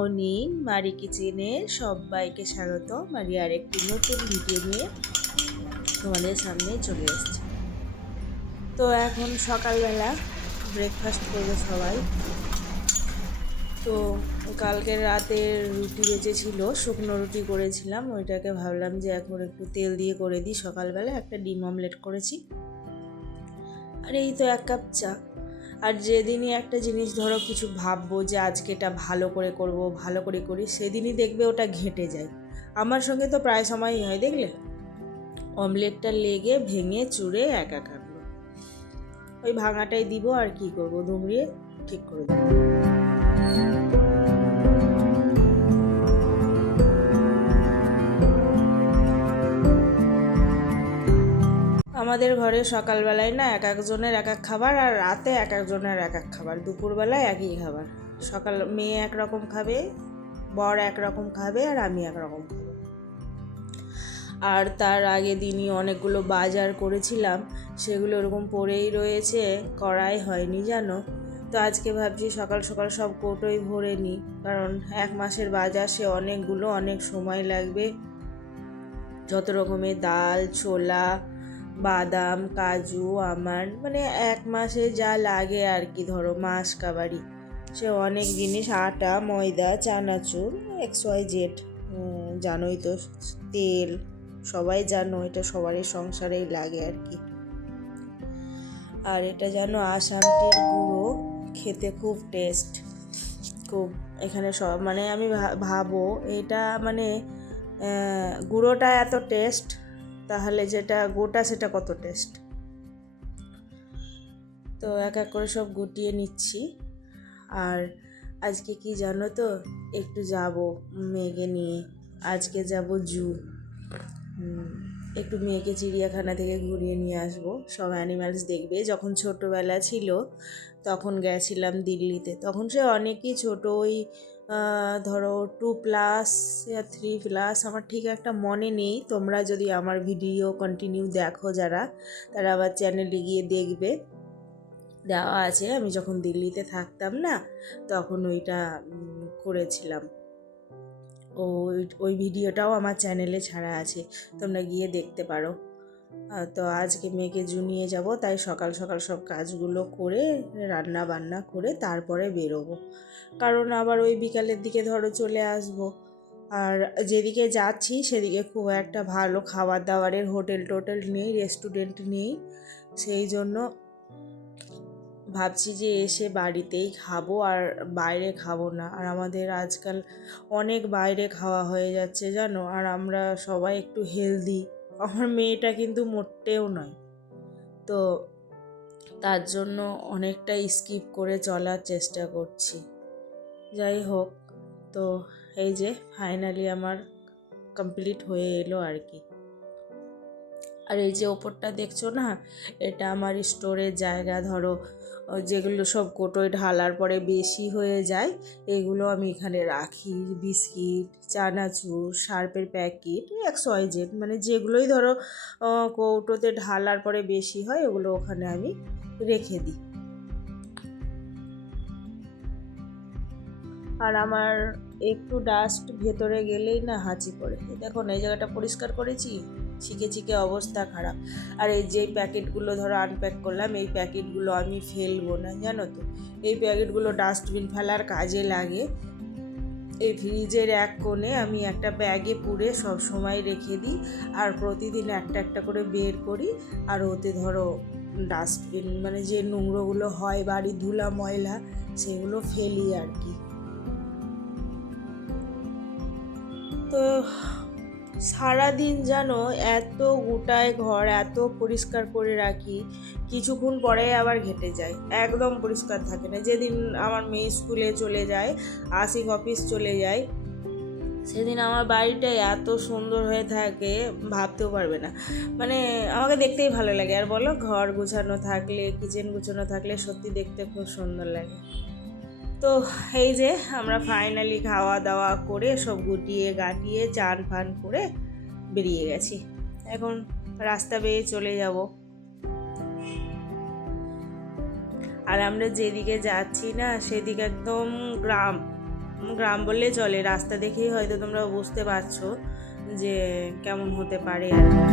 Morning, মারি কিচেনে সবাইকে স্বাগত। মারি আরেকটি নতুন ভিডিও নিয়ে তোমাদের সামনে চলে এসেছে। তো এখন সকালবেলা ব্রেকফাস্ট করবে সবাই। তো কালকের রাতের রুটি বেঁচেছিল, শুকনো রুটি করেছিলাম, ওইটাকে ভাবলাম যে এখন একটু তেল দিয়ে করে দিই। সকালবেলা একটা ডিম অমলেট করেছি, আর এই তো 1 কাপ চা। আর যেদিনই একটা জিনিস ধরো কিছু ভাববো যে আজকে এটা ভালো করে করব, ভালো করে করি, সেদিনই দেখবে ওটা ঘেঁটে যায়। আমার সঙ্গে তো প্রায় সময়ই হয়, দেখলে অমলেটটা লেগে ভেঙে চুরে একা কাটলো। ওই ভাঙাটাই দিব, আর কি করব, দুমড়িয়ে ঠিক করে দেবো। আমাদের ঘরে সকালবেলায় না এক একজনের এক এক খাবার, আর রাতে এক একজনের এক এক খাবার। দুপুরবেলায় একই খাবার। সকাল মেয়ে একরকম খাবে, বর একরকম খাবে, আর আমি একরকম খাবো। আর তার আগে দিনই অনেকগুলো বাজার করেছিলাম, সেগুলো ওরকম পড়েই রয়েছে, করাই হয়নি জানো। তো আজকে ভাবছি সকাল সকাল সব কৌটোই ভরে নিই, কারণ 1 মাসের বাজার, সে অনেকগুলো, অনেক সময় লাগবে। যত রকমের ডাল, ছোলা, বাদাম, কাজু, আমার মানে 1 মাসে যা লাগে আর কি, ধরো মাস কাবারি, সে অনেক জিনিস, আটা, ময়দা, চানাচুর, XYZ, জানোই তো, তেল, সবাই জানো, এটা সবারই সংসারেই লাগে আর কি। আর এটা জানো আসামটির গুঁড়ো, খেতে খুব টেস্ট, খুব। এখানে সব মানে আমি ভাবো এটা মানে গুঁড়োটা এত টেস্ট, তাহলে যেটা গোটা সেটা কত টেস্ট। তো এক এক করে সব গুটিয়ে নিচ্ছি। আর আজকে কি জানো তো, একটু যাব মেয়েকে নিয়ে, আজকে যাব জু, একটু মেয়েকে চিড়িয়াখানা থেকে ঘুরিয়ে নিয়ে আসবো, সব অ্যানিম্যালস দেখবে। যখন ছোটোবেলা ছিল তখন গেছিলাম দিল্লিতে, তখন সে অনেকই ছোট, ওই ধরো 2+ या 3+, আমার ঠিক একটা মনে নেই। তোমরা যদি আমার ভিডিও কন্টিনিউ দেখো যারা, তারা আবার চ্যানেলে গিয়ে দেখবে, দেওয়া আছে। আমি যখন দিল্লিতে থাকতাম না, তখন ওইটা করেছিলাম। ওই ভিডিওটাও আমার চ্যানেলে ছাড়া আছে, তোমরা গিয়ে দেখতে পারো। তো আজকে মেয়েকে জু নিয়ে যাব, তাই সকাল সকাল সব কাজগুলো করে রান্না বান্না করে তারপরে বেরোবো, কারণ আবার ওই বিকালের দিকে ধরো চলে আসবো। আর যেদিকে যাচ্ছি সেদিকে খুব একটা ভালো খাবার দাবারের হোটেল টোটেল নেই, রেস্টুরেন্ট নেই, সেই জন্য ভাবছি যে এসে বাড়িতেই খাবো, আর বাইরে খাবো না। আর আমাদের আজকাল অনেক বাইরে খাওয়া হয়ে যাচ্ছে জানো, আর আমরা সবাই একটু হেলদি, আমার মেয়েটা কিন্তু মোটেও নয়। তো তার জন্য অনেকটা স্কিপ করে চলার চেষ্টা করছি। যাই হোক, তো এই যে ফাইনালি আমার কমপ্লিট হয়ে এলো আর কি। আর এই যে ওপরটা দেখছো না, এটা আমার স্টোরের জায়গা। ধরো যেগুলো সব কোটোয় ঢালার পরে বেশি হয়ে যায়, এগুলো আমি এখানে রাখি। বিস্কিট, চানাচুর, শার্পের প্যাকেট, XYZ, মানে যেগুলোই ধরো কৌটোতে ঢালার পরে বেশি হয়, ওগুলো ওখানে আমি রেখে দিই। আর আমার একটু ডাস্ট ভেতরে গেলেই না হাঁচি পড়ে। দেখো না, এই জায়গাটা পরিষ্কার করেছি, চিকে চিকে অবস্থা খারাপ। আর এই যে প্যাকেটগুলো ধরো আনপ্যাক করলাম, এই প্যাকেটগুলো আমি ফেলবো না, জানো তো, এই প্যাকেটগুলো ডাস্টবিন ফেলার কাজে লাগে। এই ফ্রিজের এক কোণে আমি একটা ব্যাগে পুরে সব সময় রেখে দিই, আর প্রতিদিন একটা একটা করে বের করি। আর ওতে ধরো ডাস্টবিন মানে যে নোংরাগুলো হয়, বাড়ির ধুলা ময়লা, সেগুলো ফেলি আর কি। তো সারাদিন জানো এত গোটায় ঘর, এত পরিষ্কার করে রাখি, কিছুক্ষণ পরে আবার ঘেটে যায়, একদম পরিষ্কার থাকে না। যেদিন আমার মেয়ে স্কুলে চলে যায়, আশিক অফিস চলে যায়, সেদিন আমার বাড়িটা এত সুন্দর হয়ে থাকে ভাবতেও পারবে না। মানে আমাকে দেখতেই ভালো লাগে। আর বলো, ঘর গুছানো থাকলে, কিচেন গুছানো থাকলে সত্যি দেখতে খুব সুন্দর লাগে। তো এই যে আমরা ফাইনালি খাওয়া দাওয়া করে সব গুটিয়ে গাটিয়ে চান ফান করে বেরিয়ে গেছি, এখন রাস্তা বেয়ে চলে যাব। আর আমরা যেদিকে যাচ্ছি না, সেদিকে একদম গ্রাম, গ্রাম বললেই চলে, রাস্তা দেখেই হয়তো তোমরা বুঝতে পারছো যে কেমন হতে পারে আর কি।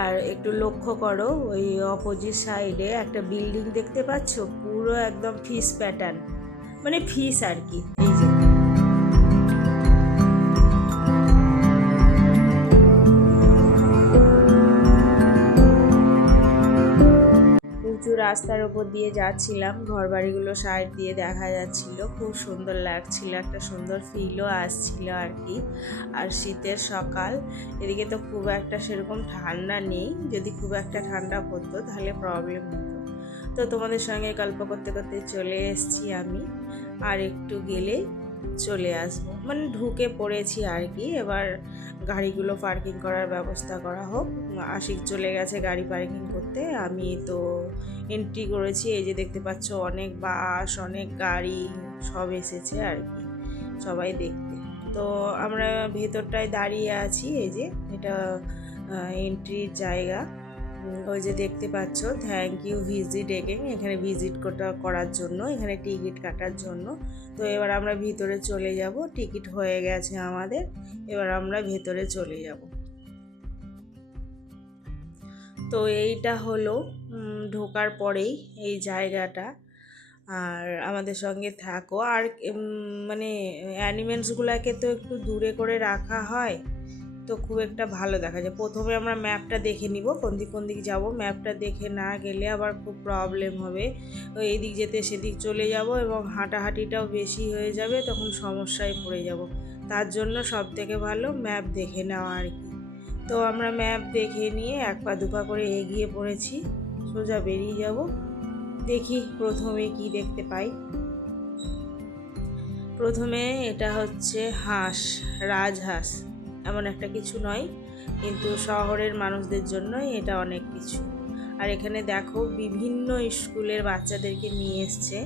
আর একটু লক্ষ্য করো, ওই অপোজিট সাইডে একটা বিল্ডিং দেখতে পাচ্ছ, পুরো একদম ফিস প্যাটার্ন, মানে ফিস আর কি। এই যে উঁচু রাস্তার ওপর দিয়ে যাচ্ছিলাম, ঘর বাড়িগুলো সাইড দিয়ে দেখা যাচ্ছিল, খুব সুন্দর লাগছিল, একটা সুন্দর ফিলও আসছিল আর কি। আর শীতের সকাল, এদিকে তো খুব একটা সেরকম ঠান্ডা নেই, যদি খুব একটা ঠান্ডা পড়তো তাহলে প্রবলেম হতো। তো তোমাদের সঙ্গে গল্প করতে করতে চলে এসেছি আমি, আর একটু গেলে চলে আসবো, মানে ঢুকে পড়েছি আর কি। এবার গাড়িগুলো পার্কিং করার ব্যবস্থা করা হোক। আশিক চলে গেছে গাড়ি পার্কিং করতে, আমি তো এন্ট্রি করেছি। এই যে দেখতে পাচ্ছ অনেক বাস, অনেক গাড়ি সব এসেছে আর কি, সবাই দেখতে। তো আমরা ভেতরটায় দাঁড়িয়ে আছি, এই যে এটা এন্ট্রির জায়গা। ওই যে দেখতে পাচ্ছ থ্যাংক ইউ ভিজিট এগেন, এখানে ভিজিট করার জন্য, এখানে টিকিট কাটার জন্য। তো এবার আমরা ভিতরে চলে যাব, টিকিট হয়ে গেছে আমাদের, এবার আমরা ভেতরে চলে যাব। তো এইটা হলো ঢোকার পরেই এই জায়গাটা। আর আমাদের সঙ্গে থাকো। আর মানে অ্যানিমেলসগুলোকে তো একটু দূরে করে রাখা হয়, তো খুব একটা ভালো দেখা যায়। প্রথমে আমরা ম্যাপটা দেখে নিব কোন দিক যাব, ম্যাপটা দেখে না গেলে আবার খুব প্রবলেম হবে। এই দিক যেতে সেদিক চলে যাব এবং হাঁটাহাঁটিটাও বেশি হয়ে যাবে, তখন সমস্যায় পড়ে যাব। তার জন্য সব থেকে ভালো ম্যাপ দেখে নেওয়া আর কি। তো আমরা ম্যাপ দেখে নিয়ে এক পা দুপা করে এগিয়ে পড়েছি, সোজা বেরিয়ে যাব। দেখি প্রথমে কি দেখতে পাই। প্রথমে এটা হচ্ছে হাঁস, রাজহাঁস, এমন একটা কিছু নয়, কিন্তু শহরের মানুষদের জন্যই এটা অনেক কিছু। আর এখানে দেখো বিভিন্ন স্কুলের বাচ্চাদেরকে নিয়ে এসছে,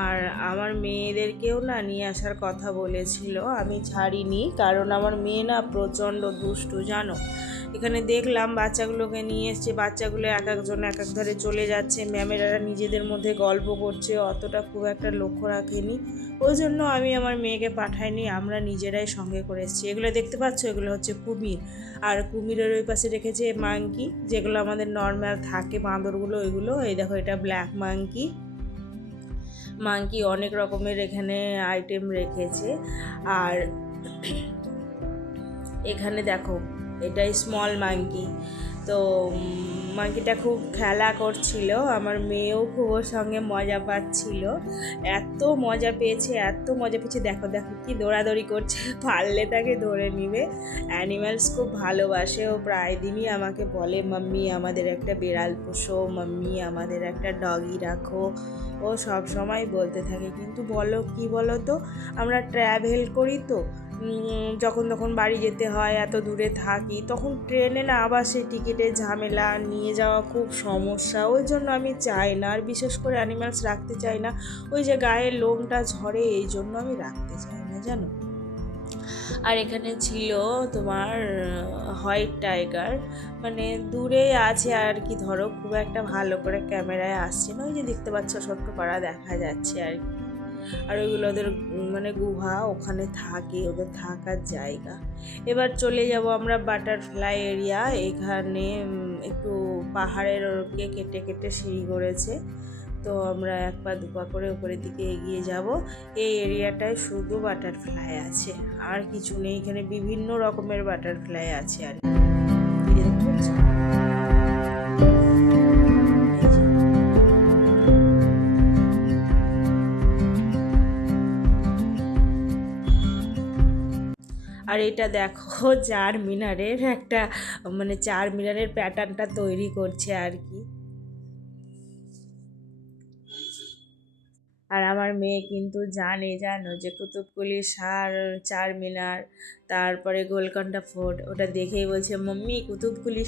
আর আমার মেয়েদেরকেও না নিয়ে আসার কথা বলেছিল, আমি ছাড়িনি, কারণ আমার মেয়ে না প্রচণ্ড দুষ্টু জানো। এখানে দেখলাম বাচ্চাগুলোকে নিয়ে এসছে, বাচ্চাগুলো এক একজন এক এক ধারে চলে যাচ্ছে, ম্যামেরা নিজেদের মধ্যে গল্প করছে, অতটা খুব একটা লক্ষ্য রাখেনি, ওই জন্য আমি আমার মেয়েকে পাঠাইনি, আমরা নিজেরাই সঙ্গে করে এসেছি। এগুলো দেখতে পাচ্ছ, এগুলো হচ্ছে কুমির, আর কুমিরের ওই পাশে রেখেছে মাংকি, যেগুলো আমাদের নর্মাল থাকে বাঁদরগুলো, ওইগুলো। এই দেখো এটা ব্ল্যাক মাংকি, মাংকি অনেক রকমের এখানে আইটেম রেখেছে। আর এখানে দেখো এটাই স্মল মাংকি। তো মাংকিটা খুব খেলা করছিল, আমার মেয়েও খুব ওর সঙ্গে মজা পাচ্ছিল, এত মজা পেয়েছে, এত মজা পেয়েছে। দেখো দেখো কি দৌড়াদৌড়ি করছে, পারলে তাকে ধরে নিবে। অ্যানিম্যালস খুব ভালোবাসে, ও প্রায় দিনই আমাকে বলে মাম্মি আমাদের একটা বিড়াল পোষো, মাম্মি আমাদের একটা ডগি রাখো, ও সব সময় বলতে থাকে। কিন্তু বলো তো, আমরা ট্র্যাভেল করি তো, যখন তখন বাড়ি যেতে হয়, এত দূরে থাকি, তখন ট্রেনে না আবার সেই টিকিটের ঝামেলা, নিয়ে যাওয়া খুব সমস্যা, ওই জন্য আমি চাই না, আর বিশেষ করে অ্যানিম্যালস রাখতে চাই না, ওই যে গায়ের লোমটা ঝরে, এই জন্য আমি রাখতে চাই না জানো। আর এখানে ছিল তোমার হোয়াইট টাইগার, মানে দূরে আছে আর কি, ধরো খুব একটা ভালো করে ক্যামেরায় আসছে না, ওই যে দেখতে পাচ্ছ ছোট্ট পাড়া দেখা যাচ্ছে আর কি। আর ওইগুলো ওদের মানে গুহা, ওখানে থাকে, ওদের থাকার জায়গা। এবার চলে যাব আমরা বাটারফ্লাই এরিয়া, এখানে একটু পাহাড়ের ওকে কেটে কেটে সিঁড়ি করেছে, তো আমরা এক পা দুপা করে উপরের দিকে এগিয়ে যাব। এই এরিয়াটায় শুধু বাটারফ্লাই আছে, আর কিছু নেই, এখানে বিভিন্ন রকমের বাটারফ্লাই আছে আর কি। আর এটা দেখো চার মিনারের একটা, মানে চার মিনারের প্যাটার্নটা তৈরি করছে আর কি। আর আমার মেয়ে কিন্তু জানো যে কুতুবকুলি চারমিনার, তারপরে গোলকন্ডা ফোর্ট, ওটা দেখেই বলছে মাম্মি কুতুবকুলি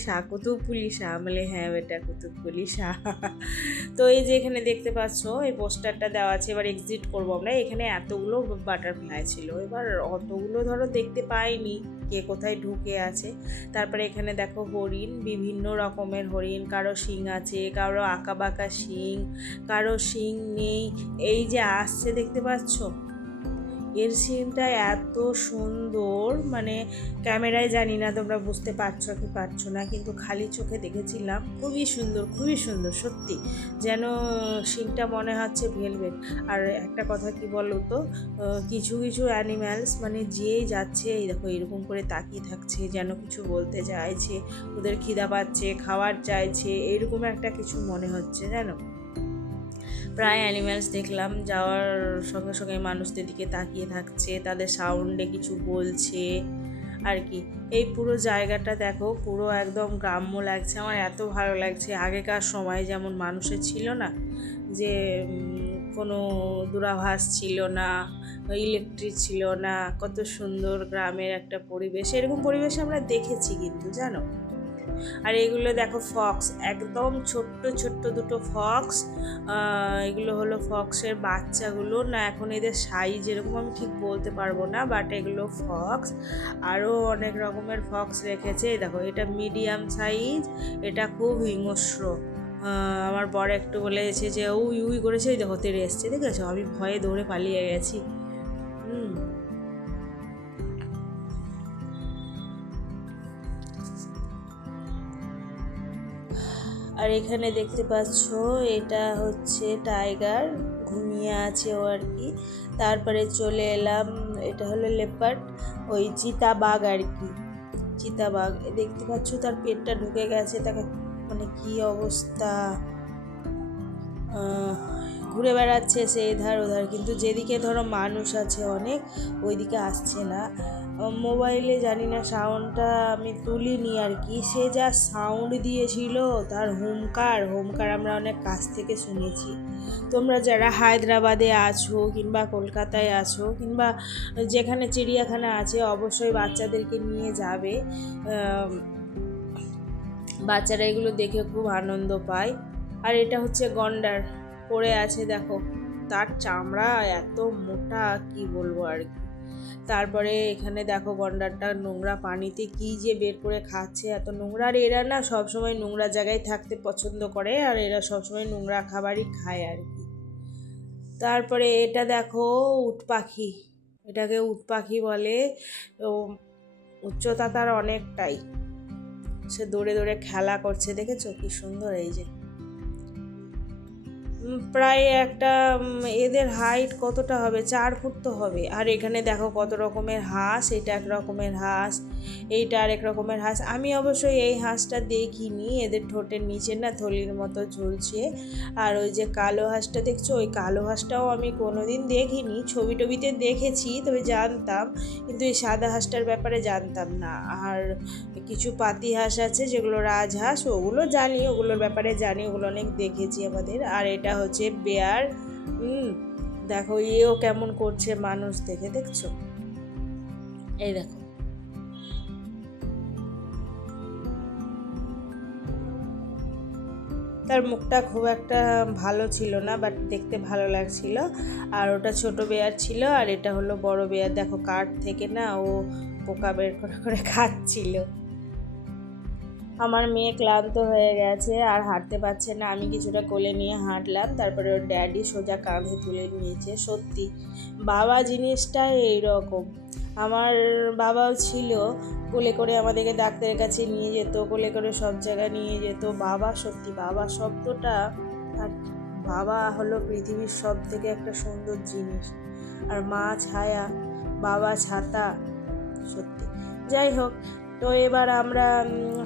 শাহ। বলে হ্যাঁ বেটা কুতুবকুলি শাহ। তো এই যে এখানে দেখতে পাচ্ছ এই পোস্টারটা দেওয়া আছে, এবার এক্সিট করবো আমরা। এখানে এতগুলো বাটারফ্লাই ছিল, এবার অতগুলো ধরো দেখতে পাইনি কে কোথায় ঢুকে আছে। তারপরে এখানে দেখো হরিণ, বিভিন্ন রকমের হরিণ, কারো শিং আছে, কারো আঁকা বাঁকা শিং, কারো শিং নেই। এই যে আসছে দেখতে পাচ্ছ, এর সিনটা এত সুন্দর, মানে ক্যামেরায় জানি না তোমরা বুঝতে পারছো কি পারছো না, কিন্তু খালি চোখে দেখেছিলাম, খুবই সুন্দর সত্যি, যেন সিনটা মনে হচ্ছে ভেলভেট। আর একটা কথা কি বলো তো, কিছু কিছু অ্যানিম্যালস মানে যেই যাচ্ছে এই দেখো এরকম করে তাকিয়ে থাকছে, যেন কিছু বলতে চাইছে, ওদের খিদা পাচ্ছে, খাবার চাইছে, এরকম একটা কিছু মনে হচ্ছে জানো। প্রায় অ্যানিম্যালস দেখলাম যাওয়ার সঙ্গে সঙ্গে মানুষদের দিকে তাকিয়ে থাকছে, তাদের সাউন্ডে কিছু বলছে আর কি। এই পুরো জায়গাটা দেখো, পুরো একদম গ্রাম্য লাগছে, আমার এত ভালো লাগছে। আগেকার সময় যেমন মানুষের ছিল না যে কোনো দূরাভাস ছিল না, ইলেকট্রিক ছিল না, কত সুন্দর গ্রামের একটা পরিবেশ, এরকম পরিবেশ আমরা দেখেছি কিন্তু জানো। আর এগুলো দেখো ফক্স, একদম ছোট্ট দুটো ফক্স, এগুলো হলো ফক্সের বাচ্চাগুলো, না এখন এদের সাইজ এরকম আমি ঠিক বলতে পারবো না, বাট এগুলো ফক্স। আরও অনেক রকমের ফক্স রেখেছে, দেখো এটা মিডিয়াম সাইজ, এটা খুব হিংস্র। আমার বর একটু বলেছে যে উই করেছে, ওই দেখো তেড়ে এসছে, দেখেছো, আমি ভয়ে দৌড়ে পালিয়ে গেছি। আর এখানে দেখতে পাচ্ছ এটা হচ্ছে টাইগার, ঘুমিয়ে আছে ও আর কি। তারপরে চলে এলাম, এটা হলো লেপার্ড, ওই চিতাবাঘ আর কি, চিতাবাঘ দেখতে পাচ্ছ, তার পেটটা ঢুকে গেছে, তাকে মানে কি অবস্থা, ঘুরে বেড়াচ্ছে সে এধার ওধার, কিন্তু যেদিকে ধরো মানুষ আছে অনেক ওইদিকে আসছে না। মোবাইলে জানি না সাউন্ডটা আমি তুলিনি আর কি, সে যা সাউন্ড দিয়েছিল, তার হুমকার আমরা অনেক কাছ থেকে শুনেছি। তোমরা যারা হায়দ্রাবাদে আছো কিংবা কলকাতায় আছো কিংবা যেখানে চিড়িয়াখানা আছে, অবশ্যই বাচ্চাদেরকে নিয়ে যাবে, বাচ্চারা এগুলো দেখে খুব আনন্দ পায়। আর এটা হচ্ছে গন্ডার, পড়ে আছে দেখো, তার চামড়া এত মোটা কি বলবো আর কি। তারপরে এখানে দেখো গন্ডারটা নোংরা পানিতে কি যে বের করে খাচ্ছে, এত নোংরা। আর এরা না সবসময় নোংরা জায়গায় থাকতে পছন্দ করে, আর এরা সবসময় নোংরা খাবারই খায় আর কি। তারপরে এটা দেখো উট পাখি, এটাকে উট পাখি বলে, উচ্চতা তার অনেকটাই, সে দৌড়ে দৌড়ে খেলা করছে, দেখেছো কি সুন্দর। এই যে প্রায় একটা এদের হাইট কতটা হবে, 4 ফুট তো হবে। আর এখানে দেখো কত রকমের হাঁস, এটা এক রকমের হাঁস, এইটা আরেক রকমের হাঁস। আমি অবশ্যই এই হাঁসটা দেখিনি, এদের ঠোঁটের নিচে না থলির মতো ঝুলছে। আর ওই যে কালো হাঁসটা দেখছো, ওই কালো হাঁসটাও আমি কোনোদিন দেখিনি, ছবি টবিতে দেখেছি, তবে জানতাম, কিন্তু এই সাদা হাঁসটার ব্যাপারে জানতাম না। আর কিছু পাতি হাঁস আছে যেগুলো রাজহাঁস, ওগুলো জানি, ওগুলোর ব্যাপারে জানি, ওগুলো অনেক দেখেছি আমাদের। আর এটা হচ্ছে বেয়ার, দেখো এও কেমন করছে মানুষ দেখে, দেখছো, এই দেখো। তার মুখটা খুব একটা ভালো ছিল না, বাট দেখতে ভালো লাগছিল। আর ওটা ছোট বেয়ার ছিল, আর এটা হলো বড় বেয়ার, দেখো কাঠ থেকে না ও পোকা বের করে করে খাচ্ছিল। আমার মেয়ে ক্লান্ত হয়ে গেছে আর হাঁটতে পারছে না, আমি কিছুটা কোলে নিয়ে হাঁটলাম, তারপরে ওর ড্যাডি সোজা কাঁধে তুলে নিয়েছে। সত্যি বাবা জিনিসটা এইরকম, আমার বাবাও ছিল, কোলে করে আমাদেরকে ডাক্তারের কাছে নিয়ে যেত, কোলে করে সব জায়গায় নিয়ে যেত। বাবা, সত্যি বাবা শব্দটা, আর বাবা হলো পৃথিবীর সব থেকে একটা সুন্দর জিনিস। আর মা ছায়া, বাবা ছাতা, সত্যি। যাই হোক, তো এবার আমরা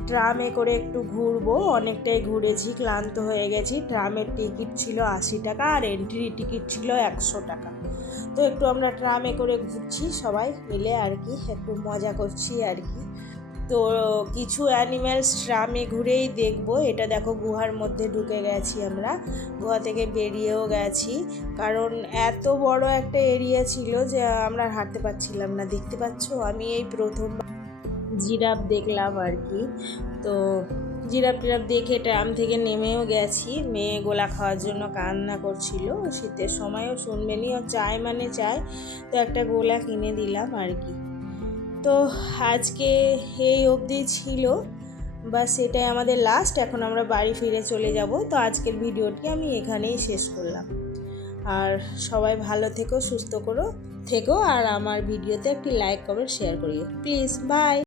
ট্রামে করে একটু ঘুরবো, অনেকটাই ঘুরেছি, ক্লান্ত হয়ে গেছি। ট্রামের টিকিট ছিল 80 টাকা আর এন্ট্রি টিকিট ছিল 100 টাকা। তো একটু আমরা ট্রামে করে ঘুরছি সবাই মিলে আর কি, একটু মজা করছি আর কি। তো কিছু অ্যানিম্যালস ট্রামে ঘুরেই দেখব। এটা দেখো গুহার মধ্যে ঢুকে গেছি আমরা, গুহা থেকে বেরিয়েও গেছি, কারণ এত বড় একটা এরিয়া ছিল যে আমরা হাঁটতে পারছিলাম না। দেখতে পাচ্ছ আমি এই প্রথম জিরাফ দেখলাম আর কি। তো জিরাফ টিরাফ দেখে ট্রাম থেকে নেমেও গেছি। মেয়ে গোলা খাওয়ার জন্য কান্না করছিল, শীতের সময়ও শুনবেনি, ও চায় মানে চায়, তো একটা গোলা কিনে দিলাম আর কি। তো আজকে এই অবধি ছিল, বাস এটাই আমাদের লাস্ট। এখন আমরা বাড়ি ফিরে চলে যাব। তো আজকের ভিডিওটি আমি এখানেই শেষ করলাম। আর সবাই ভালো থেকো, সুস্থ থেকো, আর আমার ভিডিওতে একটি লাইক কমেন্ট শেয়ার করিও প্লিজ। বাই।